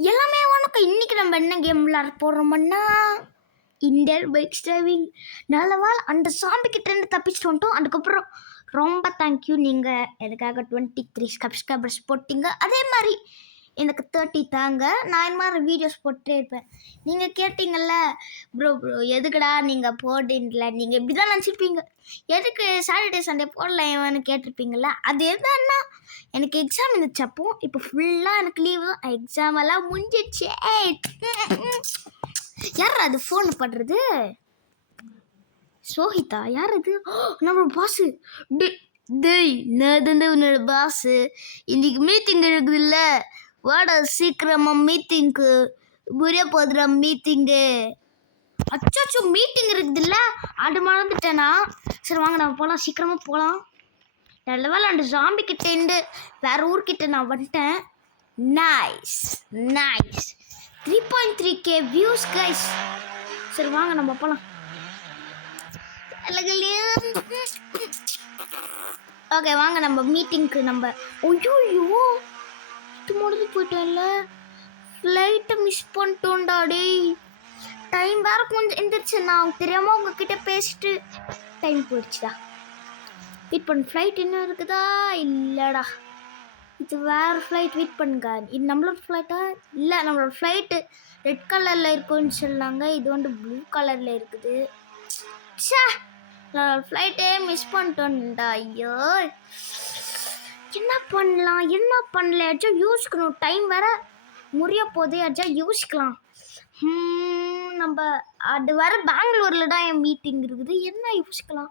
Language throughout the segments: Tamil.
எல்லாமே வணக்கம். இன்னைக்கு நம்ம என்ன கேம் விளையாட போகிறோம்னா இந்தியன் பைக் டிரைவிங். நல்லவாள் அந்த சாம்பி கிட்ட இருந்து தப்பிச்சுட்டு வந்துட்டோம். அதுக்கப்புறம் ரொம்ப தேங்க்யூ, நீங்கள் எனக்காக 23 சப்ஸ்கிரைபர்ஸ் போட்டிங்க. அதே மாதிரி எனக்கு 30 தாங்க. நான் இந்த மாதிரி வீடியோஸ் போட்டே இருப்பேன். நீங்கள் கேட்டிங்கல்ல ப்ரோ எதுக்குடா நீங்கள் போடுறீங்கள, நீங்கள் இப்படி தான் நினச்சிருப்பீங்க, எதுக்கு சாட்டர்டே சண்டே போடலான்னு கேட்டிருப்பீங்கள. அது எதுன்னா எனக்கு எக்ஸாம் இருந்துச்சப்போ, இப்போ ஃபுல்லாக எனக்கு லீவு தான், எக்ஸாம் எல்லாம் முடிஞ்சிடுச்சு. யார் அது ஃபோன் பண்ணுறது? சோஹிதா? யார் அது? நம்மளோட பாஸு. டேய் நான் தான் உன்னோட பாஸு. இன்னைக்கு மீட்டிங் இருக்குதுல்ல, வாடா சீக்கிரமா மீட்டிங்க்கு. புரிய போதுடா மீட்டிங்கு. அச்சோ மீட்டிங் இருக்குதுல்ல, அது மறந்துட்டேனா? சரி வாங்க நம்ம போகலாம், சீக்கிரமாக போகலாம். நல்ல வேலை அந்த ஜாம்பி கிட்டேருந்து வேற ஊர்கிட்ட நான் வந்துட்டேன். Nice nice 3.3K views guys. சரி வாங்க நம்ம போகலாம். ஓகே வாங்க நம்ம மீட்டிங்க்கு. நம்ம ஐயோ இது முடிஞ்சு போயிட்டோம்ல, ஃப்ளைட்டை மிஸ் பண்ணிட்டோம்டா. டேய் டைம் வேற கொஞ்சம் எந்திரிச்சு, நான் தெரியாமல் உங்ககிட்ட பேசிட்டு டைம் போயிடுச்சுடா. வெயிட் பண்ணு, ஃப்ளைட் இன்னும் இருக்குதா? இல்லைடா, இது வேறு ஃப்ளைட். வெயிட் பண்ணுங்க, இது நம்மளோட ஃப்ளைட்டா? இல்லை, நம்மளோட ஃப்ளைட்டு ரெட் கலரில் இருக்குன்னு சொன்னாங்க, இது வந்து ப்ளூ கலரில் இருக்குது. சே, நான் ஃப்ளைட்டே மிஸ் பண்ணிட்டோம்டா. ஐயோ என்ன பண்ணல ஏதாச்சும் யோசிக்கணும். டைம் வேற முறிய போதே, ஏதாச்சும் யோசிக்கலாம். நம்ம அது வேற பெங்களூரில் தான் என் மீட்டிங் இருக்குது. என்ன யோசிக்கலாம்?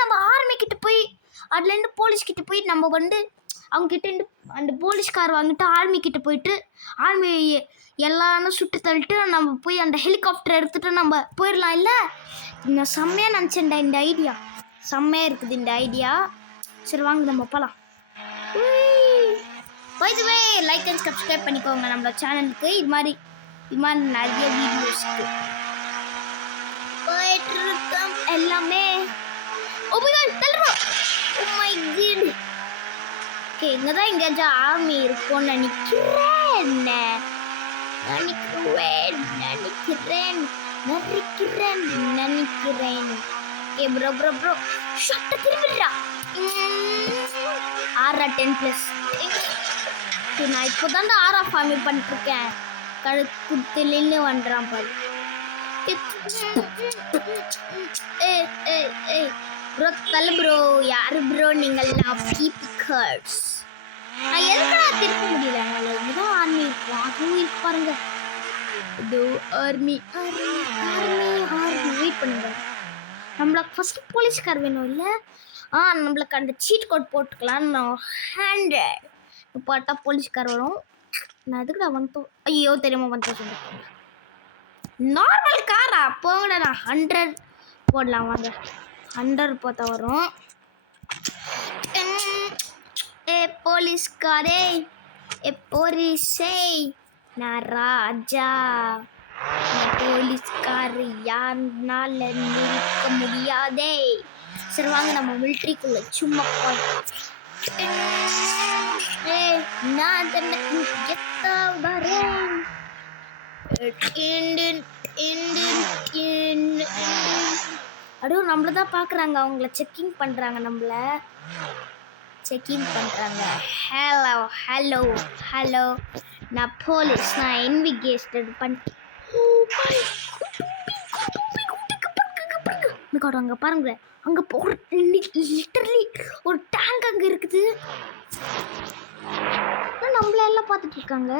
நம்ம ஆர்மி கிட்ட போய், அதுலேருந்து போலீஸ் கிட்ட போய் நம்ம வந்து அவங்க கிட்டேருந்து அந்த போலீஸ்கார் வாங்கிட்டு ஆர்மி கிட்ட போயிட்டு ஆர்மி எல்லாரும் சுட்டு தள்ளிட்டு நம்ம போய் அந்த ஹெலிகாப்டர் எடுத்துகிட்டு நம்ம போயிடலாம். இல்லை நான் செம்மையாக நினச்சேன்டா, இந்த ஐடியா செம்மையாக இருக்குது இந்த ஐடியா. சரி வாங்க நம்ம போகலாம். போய்துவே லைக் அண்ட் சப்ஸ்கிரைப் பண்ணிக்கோங்க நம்மளோட சேனலுக்கு. இது மாதிரி நிறைய வீடியோஸ்க்கு போயிட்டு இருக்கோம் எல்லாமே. ஓ மை காட், தள்ளுறோம். Oh my god. ஓகே, இங்கே தான் எங்கேயாச்சும் ஆர்மி இருக்கும்னு நினைக்கிறேன். ஏ ப்ரோ ஷாட்ட திரும்பிடுறா. ஆறா 10+. நான் இப்போ தான் ஆரா ஃபார்மிங் பண்ணிட்டுருக்கேன். கழுக்குத்திலின்னு வந்துடுறான் பாரு. ப்ரோ தள்ளு ப்ரோ. யாரு ப்ரோ நீங்கள்லாம்? பீப்பிக்கர்ஸ். நான் எதுக்குடா திருப்ப முடியல? இதுதான் ஆர்மி இருக்கும், அதுவும் இருக்கு பாருங்க. இதோ ஆர்மி. வெயிட் பண்ணுங்க, நம்மளுக்கு ஃபர்ஸ்ட் போலீஸ்கார் வேணும் இல்லை? நம்மளுக்கு அந்த சீட் கோட் போட்டுக்கலாம். நான் ஹேண்டட் பார்த்தா போலீஸ்கார் வரும். நான் எதுக்குடா வந்துட்டோம்? ஐயோ தெரியாம வந்துட்டோம். நார்மல் காரா போங்கடா, நான் 100 போடலாம் வாங்க. 100 பார்த்தா வரும். ஏ போலீஸ்காரே, ஏ போலீஸே, நான் ராஜா. போலீஸ்கார் யாருனால நிற்க முடியாதே. சரி வாங்க நம்ம மிலிட்ரிக்குள்ள சும்மா போகலாம். நான் வரேன். அதுவும் நம்மள தான் பார்க்குறாங்க, அவங்கள செக்கிங் பண்ணுறாங்க. ஹலோ நான் போலீஸ், நான் இன்வெஸ்டிகேட் பண்ணிட்டேன். அங்கே பாருங்க, அங்கே லிட்டரலி ஒரு டேங்க் அங்கே இருக்குது. நம்மள எல்லாம் பார்த்துட்டு இருக்காங்க.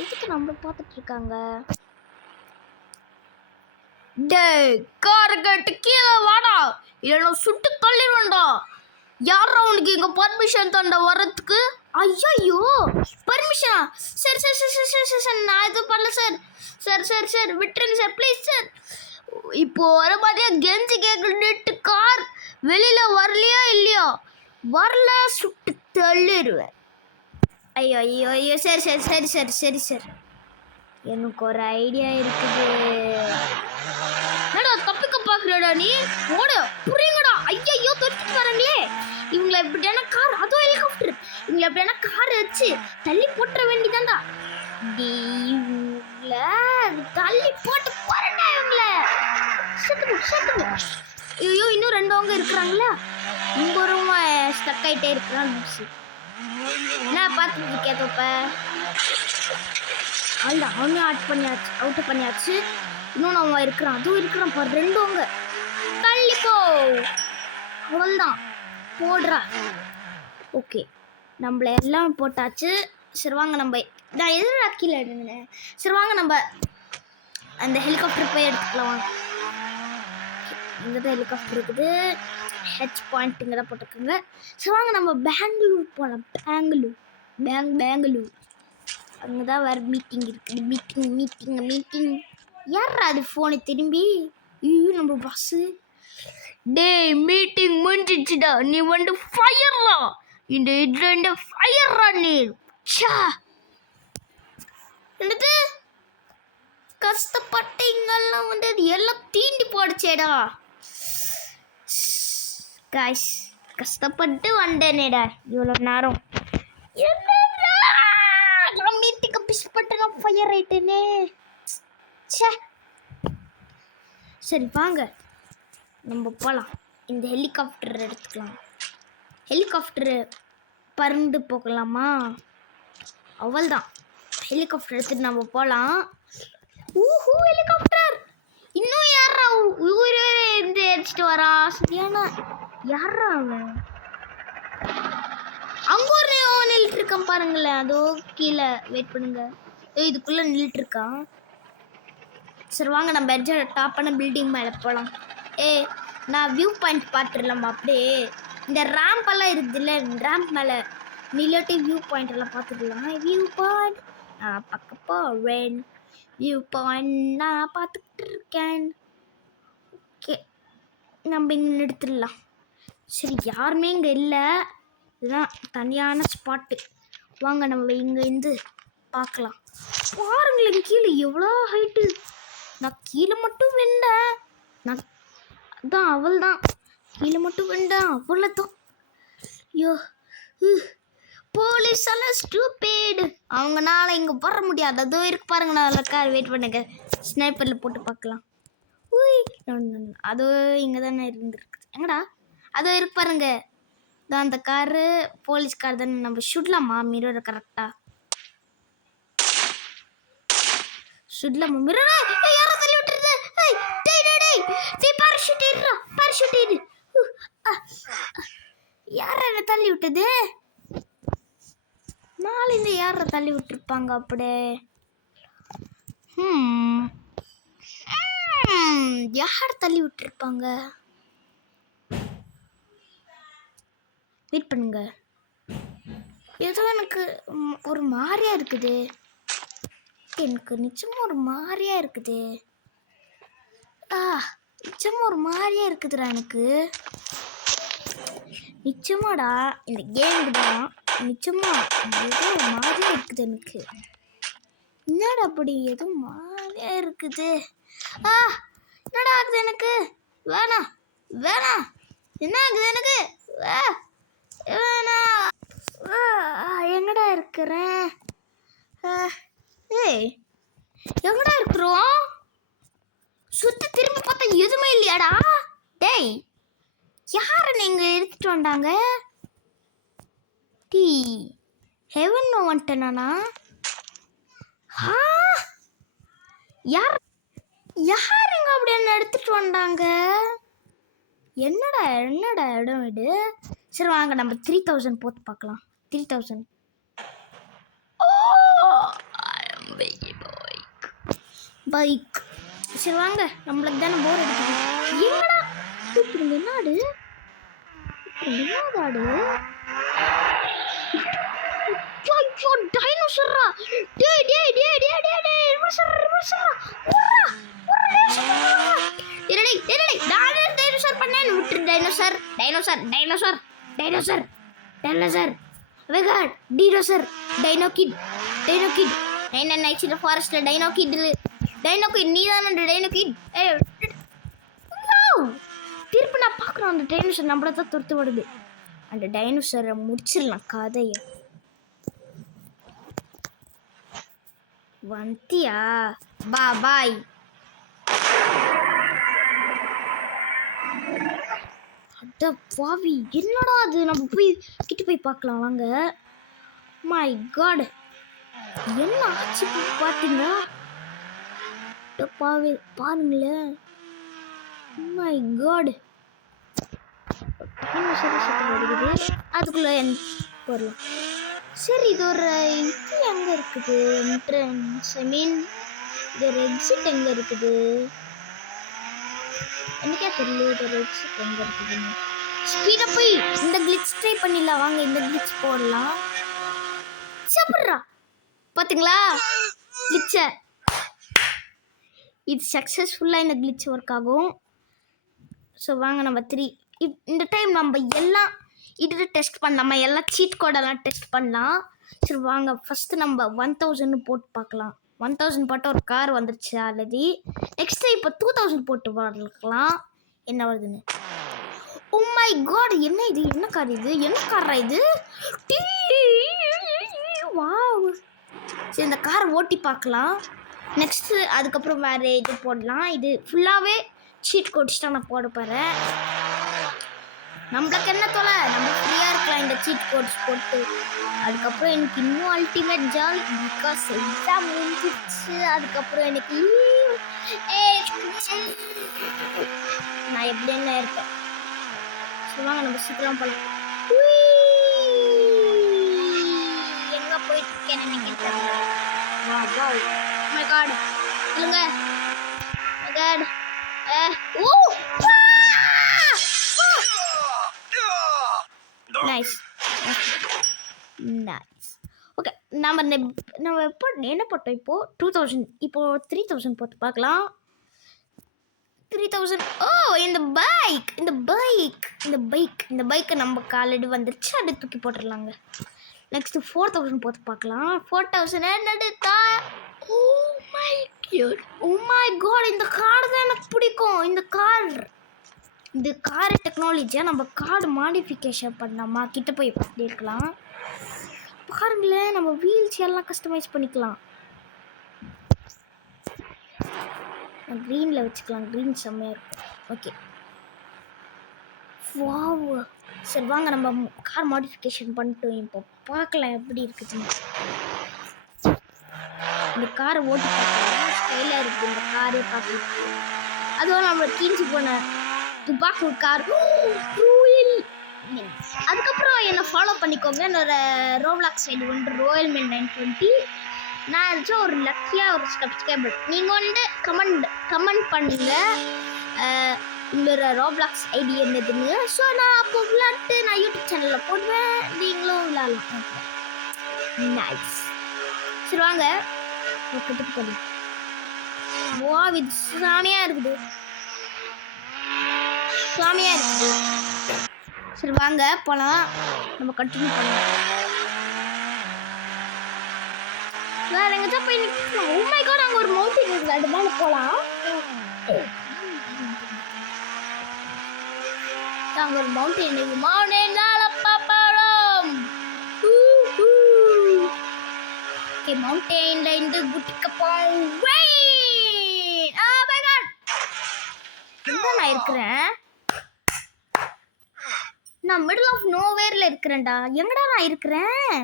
எதுக்கு நம்மள பார்த்துட்டு இருக்காங்க? டேய் கார்கட் கீழே வாடா, இல்லைன்னா சுட்டு தள்ளிடுவேன்டா. யாரா உனக்கு இங்கே பர்மிஷன் தந்த வர்றதுக்கு? ஐயோ பர்மிஷனா? சரி நான் எதுவும் பண்ணல சார். விட்டுருங்க சார், ப்ளீஸ் சார். இப்போ வர மாதிரியா கெஞ்சி கேட்குறேன்ட்டு கார் வெளியில் வரலையா இல்லையா? வரல சுட்டு தள்ளிடுவேன். ஐயோ சரி சார். எனக்கு ஒரு ஐடியா இருக்குது. என்னடா தப்பிக்க பார்க்குறடா நீ? ஓட புரியுங்கடா. ஐயோ தொட்டுட்டு வரங்களே. இவங்களை எப்படியான கார், அதுவும் ஹெலிகாப்டர், இவங்களை எப்படியான கார் வச்சு தள்ளி போட்டுற வேண்டிதான்டா. இவங்கள தள்ளி போட்டு போறேன்டா இவங்கள. ஐயோ இன்னும் 2 அவங்க இருக்கிறாங்களா? இங்க ஒரு ஸ்டக் ஆயிட்டே இருக்கிறான் லூசு. என்ன பார்த்துட்டு இருக்கேன் தோப்ப? அவ்வளோதான், அவனையும் அவுட் பண்ணியாச்சு. இன்னொன்று அவன் இருக்கிறான், அதுவும் இருக்கிறான் பாரு. 2 அவங்க தள்ளிப்போ. அவ்வளோதான் போடுறா. ஓகே நம்மள எல்லாம் போட்டாச்சு. சரி வாங்க நம்ம, நான் எதிராக கீழே எடுங்க. சரி வாங்க நம்ம அந்த ஹெலிகாப்டர் போய் எடுத்துக்கலாம் வாங்க. இங்கே தான் ஹெலிகாப்டர் இருக்குது. ஹெச் பாயிண்ட் இங்கே தான் போட்டிருக்குங்க. சரி வாங்க நம்ம பெங்களூர் போகலாம். பெங்களூர் அங்கே தான் வேறு மீட்டிங் இருக்குது. மீட்டிங் யாரா அது ஃபோனு திரும்பி? ஐயோ நம்ம பஸ்ஸு. டேய் மீட்டிங் முடிஞ்சிச்சுடா, நீ வந்து ஃபயர்ரா. இந்த இதுல ஃபயர்ரா நீ. ச்சா என்னது கஷ்டப்பட்டு இங்கெல்லாம் வந்து எல்லாம் தீண்டி போடுச்சேடா. காய்ஸ் கஷ்டப்பட்டு வந்தேனேடா இவ்வளோ நேரம். என்னடா நான் மீட்டிங்க பிஷ்பட்டு நான் ஃபயர் ஆயிட்டேனே. ச்சே சரி வாங்க நம்ம போகலாம். இந்த ஹெலிகாப்டர் எடுத்துக்கலாம். ஹெலிகாப்டரு பறந்து போகலாமா? அவள்தான் ஹெலிகாப்டர் எடுத்துட்டு நம்ம போகலாம். ஊஹூ ஹெலிகாப்டர். இன்னும் யாரா ஊரே இருந்து அடிச்சுட்டு வரா? சரியான யாரா அவன்? அங்கே ஒரு நின்றுட்டு இருக்கான் பாருங்களேன். அதோ கீழே வெயிட் பண்ணுங்க. இதுக்குள்ளே நின்றுட்டு இருக்கான். சரி வாங்க நம்ம டாப்பான பில்டிங் மேலே போகலாம். நான் வியூ பாயிண்ட் பார்த்துடலாமா? அப்படியே இந்த ரேம்பெல்லாம் இருக்குதுல்ல, ரேம்ப் மேலே நிலட்டி வியூ பாயிண்ட் எல்லாம் பார்த்துக்கலாம். வியூ பாயிண்ட் நான் பார்க்க போவேன். வியூ பாயிண்ட் நான் பார்த்துக்கிட்டு இருக்கேன். ஓகே நம்ம இங்கே எடுத்துடலாம். சரி யாருமே இங்கே இல்லை, இதுதான் தனியான ஸ்பாட்டு. வாங்க நம்ம இங்கேருந்து பார்க்கலாம். பாருங்களேன் கீழே எவ்வளோ ஹைட்டு. நான் கீழே மட்டும் வெண்டேன். நான் அதான் அவள் தான் கீழே மட்டும் வெண்டேன், அவ்வளோதான். ஐயோ போலீஸ் எல்லாம் ஸ்டூபிட். அவங்கனால இங்கே வர முடியாது. அதோ இருக்கு பாருங்க. நான் கார் வெயிட் பண்ணுங்க, ஸ்னைப்பரில் போட்டு பார்க்கலாம். அதோ இங்கே தானே இருந்துருக்குது. எங்கடா அதோ இருக்கு பாருங்க. இதான் அந்த காரு போலீஸ் கார் தானே. நம்ம சுடலாமா மிரரை? கரெக்டாக சுடலாமா மிரரை? யாரோ தள்ளி விட்டுருது. பாராஷூட் இரு. யார என்ன தள்ளி விட்டது? நாளிந்த யார தள்ளி விட்டுருப்பாங்க அப்படியே? யார் தள்ளி விட்டுருப்பாங்க? வெயிட் பண்ணுங்க, ஏதோ எனக்கு ஒரு மாதிரியா இருக்குது. எனக்கு நிச்சயமா ஒரு மாதிரியா இருக்குது. நிச்சயமா ஒரு மாதிரியா இருக்குதுடா எனக்கு. நிச்சயமாடா இந்த கேம் தான் நிச்சயமா ஏதோ ஒரு மாதிரியா இருக்குது எனக்கு. என்னடா அப்படி ஏதோ மாதிரியா இருக்குது? என்னடா ஆகுது எனக்கு? வேணாம் வேணாம். என்ன ஆகுது எனக்கு? வேணாம். எங்கடா இருக்கிறேன்? எங்கடா இருக்கிறோம்? சுத்தி திரும்பி பார்த்தா எதுவுமே இல்லையாடா. டேய் யார நீங்க எடுத்துட்டு வந்தாங்க? டீ ஹெவன் வந்துட்டேனா? யாருங்க அப்படி என்ன எடுத்துட்டு வந்தாங்க? என்னடா என்னடா இடம் இது? சரி வாங்க நம்ம 3000 போட்டு பார்க்கலாம். 3000 பைக். சரி வாங்க, நம்மளுக்கு தானே போர் அடிக்குது. என்னடா கூப்பிடுங்க? என்னாடு என்னதாடு? டைனோசரா? டேய் டேய் டேய் டேய் டேய் டைனோசர் டைனோசர். இரடி இரடி நான் டைனோசர் பண்ணேன். விட்டு dinosaur dinosaur dinosaur dinosaur dinosaur வெகாட் டினோசர் டைனோகிட் டைனோகிட் என்ன நைட்ல ஃபாரஸ்ட்ல டைனோகிட் டைனோகிட் நீ தானே டைனோகிட். திருப்பி நான் பார்க்குறோம் அந்த டைனோசர் நம்மள தான் துரத்து வருது. அந்த டைனோசரை முடிச்சிடலாம் கதையை. வந்தியா? பாய். அட பாவி, என்னடா அது? நம்ம போய் கிட்ட போய் பார்க்கலாம் வாங்க. மை காட், என்ன ஆச்சு பார்த்தீங்களா? பாவி பாருங்களேன். மை காட், அதுக்குள்ள போடலாம். சரி, இது ஒரு இது எங்க இருக்குது? என்ட்ரன்ஸ், ஐ மீன் இது ஒரு எக்ஸிட் எங்க இருக்குது? எனக்கே தெரியல இது ஒரு எக்ஸிட் எங்க இருக்குதுன்னு. ஸ்பீடா போய் இந்த கிளிட்ச் ட்ரை பண்ணிடலாம் வாங்க. இந்த கிளிட்ச் போடலாம். சாப்பிட்றா பாத்தீங்களா கிளிட்ச? இது சக்ஸஸ்ஃபுல்லாக இந்த கிளிட்ச் ஒர்க் ஆகும். ஸோ வாங்க நம்ம இந்த டைம் நம்ம எல்லாம் இது டெஸ்ட் பண்ணலாமா? எல்லாம் சீட் கோடெல்லாம் டெஸ்ட் பண்ணலாம். சரி வாங்க, ஃபஸ்ட்டு நம்ம 1000 போட்டு பார்க்கலாம். 1000 போட்டால் ஒரு கார் வந்துருச்சு ஆல்ரெடி. நெக்ஸ்ட்டு இப்போ 2000 போட்டு பார்க்கலாம் என்ன வருதுன்னு. ஓ மை காட், என்ன இது? என்ன கார் இது? என்ன காரா இது? வாவ். சரி, இந்த காரை ஓட்டி பார்க்கலாம். நெக்ஸ்ட்டு அதுக்கப்புறம் வேறு இது போடலாம். இது ஃபுல்லாகவே சீட் கோடிச்சுட்டு நான் போட போகிறேன். நம்மளுக்கு என்ன தொலை, நம்ம ஃப்ரீயாக இருக்கலாம் இந்த சீட் கோட்ஸ் போட்டு. அதுக்கப்புறம் எனக்கு இன்னும் அல்டிமேட் ஜாலி, பிகாஸ் எக்ஸாம் முடிஞ்சிச்சு. அதுக்கப்புறம் எனக்கு நான் எப்படி என்ன இருப்பேன். சொல்லுவாங்க நம்ம சீக்கிரம் போகலாம். எங்கே போயிட்டு இருக்கேன் நினைக்கிறேன். வா வா, மை காட், சொல்லுங்க. My god, oh nice nice. Okay, நம்ம எப்போ என்ன போட்டோம்? இப்போது 2000, இப்போது 3000 போட்டு பார்க்கலாம். 3000. ஓ, இந்த பைக்கை நம்ம ஆல்ரெடி வந்துருச்சு. அது தூக்கி போட்டுடலாங்க. நெக்ஸ்ட்டு 4000 போட்டு பார்க்கலாம். 4000 என்னடுத்தா? ஓ மை காட், இந்த கார் தான் எனக்கு பிடிக்கும். இந்த கார் டெக்னாலஜியை நம்ம கார் மாடிஃபிகேஷன் பண்ணலாமா? கிட்ட போய் பார்த்து இருக்கலாம். பாருங்களேன், நம்ம வீல்ஸ் எல்லாம் கஸ்டமைஸ் பண்ணிக்கலாம். க்ரீனில் வச்சுக்கலாம். க்ரீன் செம்மையாக இருக்கும். Okay, wow. சரி வாங்க, நம்ம கார் மாடிஃபிகேஷன் பண்ணிட்டோம். இப்போ பார்க்கலாம் எப்படி இருக்குதுன்னு. இந்த காரை ஓட்டி பார்க்கலாம். ஸ்டைலாக இருக்குது இந்த காரே பார்க்கலாம். அதுவும் நம்ம கீழ்ச்சி போன துபாக்கு கார். அதுக்கப்புறம் என்னை ஃபாலோ பண்ணிக்கோங்க. என்னோட ரோப்ளாக்ஸ் ஐடி வந்து ரோயல்மேன் 920. நான் இருந்துச்சு ஒரு லக்கியாக ஒரு சப்ஸ்கிரைபர். நீங்கள் வந்து கமெண்ட் பண்ணுங்கள் உங்களோட ரோப்ளாக்ஸ் ஐடி என்னதுன்னு. ஸோ நான் அப்போ விளையாட்டு நான் யூடியூப் சேனலில் போடுவேன், நீங்களும் விளையாடலாம். நைஸ். சரி வாங்க கற்றுக்கு பண்ணி. வா, இது சாமியாக இருக்குது. சரி வாங்க போகலாம். நம்ம கண்டினியூ பண்ணலாம். வேற எங்கேயா போய் நிற்கலாம். ஓ மை காட், அங்கே ஒரு மவுண்டன் இருக்குது. அது மேலே போகலாம். அங்கே ஒரு மவுண்டன் இருக்குது. மவுண்டனால பாப்போம். ஓகே, மவுண்டன்ல இருந்து குட்டிக்க போவேன். ஓ மை காட், எங்க நான் இருக்கிறேன்? நான் மிடில் ஆஃப் நோவேரில் இருக்கிறேன்டா. எங்கடா நான் இருக்கிறேன்?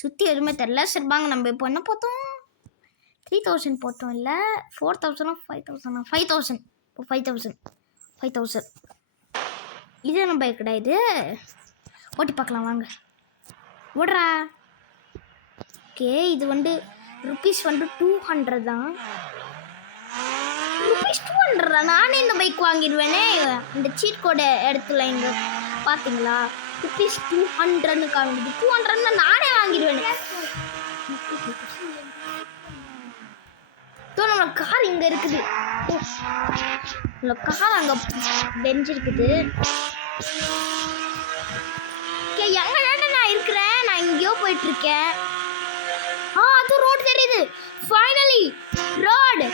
சுற்றி எதுவுமே தெரில. சரி வாங்க, நம்ம இப்போ என்ன பார்த்தோம்? 3000 போட்டோம் இல்லை? 4000 5000 5000. இப்போ 5000 இது நம்ம பைக்கடா. இது ஓட்டி பார்க்கலாம் வாங்க. ஓடுறா. ஓகே, இது வந்து ருபீஸ் வந்து 200 தான். ருபீஸ் 200. நானே இந்த பைக் வாங்கிடுவேனே. இந்த சீட் கோடை இடத்துல இங்கே பார்த்தீங்களா? ருபீஸ் 200ன்னு காமிக்குது. 200ன்னு நானே வாங்கிடுவேனே. நம்ம கார் இங்கே இருக்குது. கார் அங்கே பெஞ்ச் இருக்குது. எங்கே நான் இருக்கிறேன்? நான் எங்கேயோ போயிட்டுருக்கேன். அது ரோடு தெரியுது. ஃபைனலி ரோடு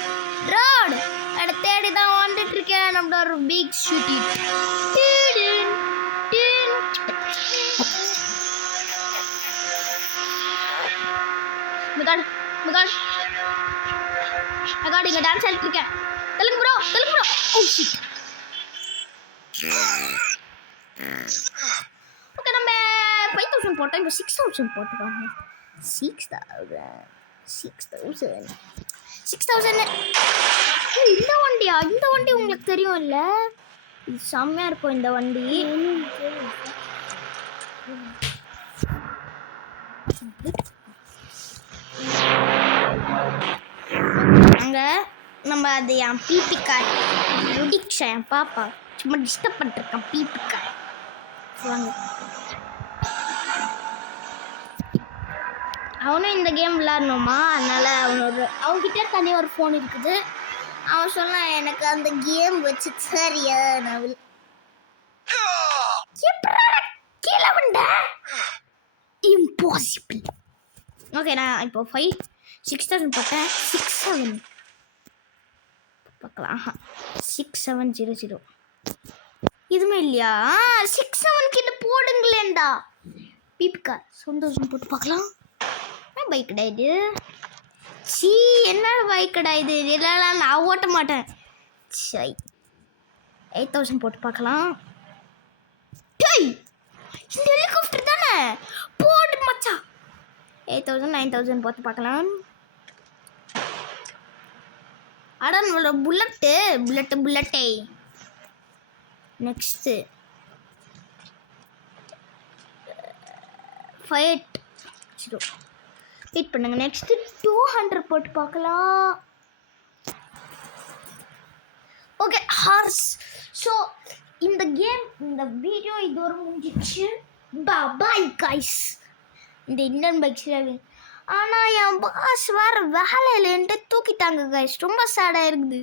அதை தேடி தான் வந்துட்டு இருக்கேன். நம்மளோட ஒரு பிக் ஷூட்டி. மிகாட் மிகாட் மிகாட் இங்கே டான்ஸ் ஆடிட்டு இருக்கேன். Telugu bro oh shit. Okay நம்ம 5000 போட்டோம், இப்போ 6000 போட்டுக்கோங்க. 6000 இந்த வண்டியா? இந்த வண்டி உங்களுக்கு தெரியும் இல்லை? இது செம்மையாக இருக்கும் இந்த வண்டி. அங்கே நம்ம அது என் பிபி கார் ருடிக்ஷா என் பாப்பா சும்மா டிஸ்டர்ப் பண்ணிருக்கான் பிபி கார். வாங்க அவனும் இந்த கேம் விளாடணுமா, அதனால அவன்கிட்ட தனியாக ஒரு ஃபோன் இருக்குது. அவன் சொன்னான் எனக்கு அந்த கேம் வச்சு சரியா நான் கீழே வந்த இம்பாசிபிள். ஓகே நான் இப்போ 6000 போட்டேன். 67 பார்க்கலாம். 6700 இதுவுமே இல்லையா? 67 கிட்ட போடுங்களேண்டா. பிபிகா சந்தோஷம் போட்டு பார்க்கலாம். பைக் கடை இது. சீ என்ன பைக் கடை இது? இதெல்லாம் நான் ஓட்ட மாட்டேன். சரி 8000 போட்டு பார்க்கலாம். இந்த ஹெலிகாப்டர் தானே போடு மச்சா. 8000 9000 போட்டு பார்க்கலாம். அதான் புல்லட்டே. நெக்ஸ்ட்டு ஃபைட் வெயிட் பண்ணுங்க. நெக்ஸ்ட்டு 200 போட்டு பார்க்கலாம். Okay horse. ஸோ இந்த கேம் இந்த வீடியோ இதோட முடிஞ்சிச்சு. Bye guys. இந்த இந்தியன் பைக்ஸ் ஆனால் என் பாஸ் வேறு வேலையிலேன்ட்டு தூக்கிட்டாங்க கைஸ். ரொம்ப சேடாக இருக்குது.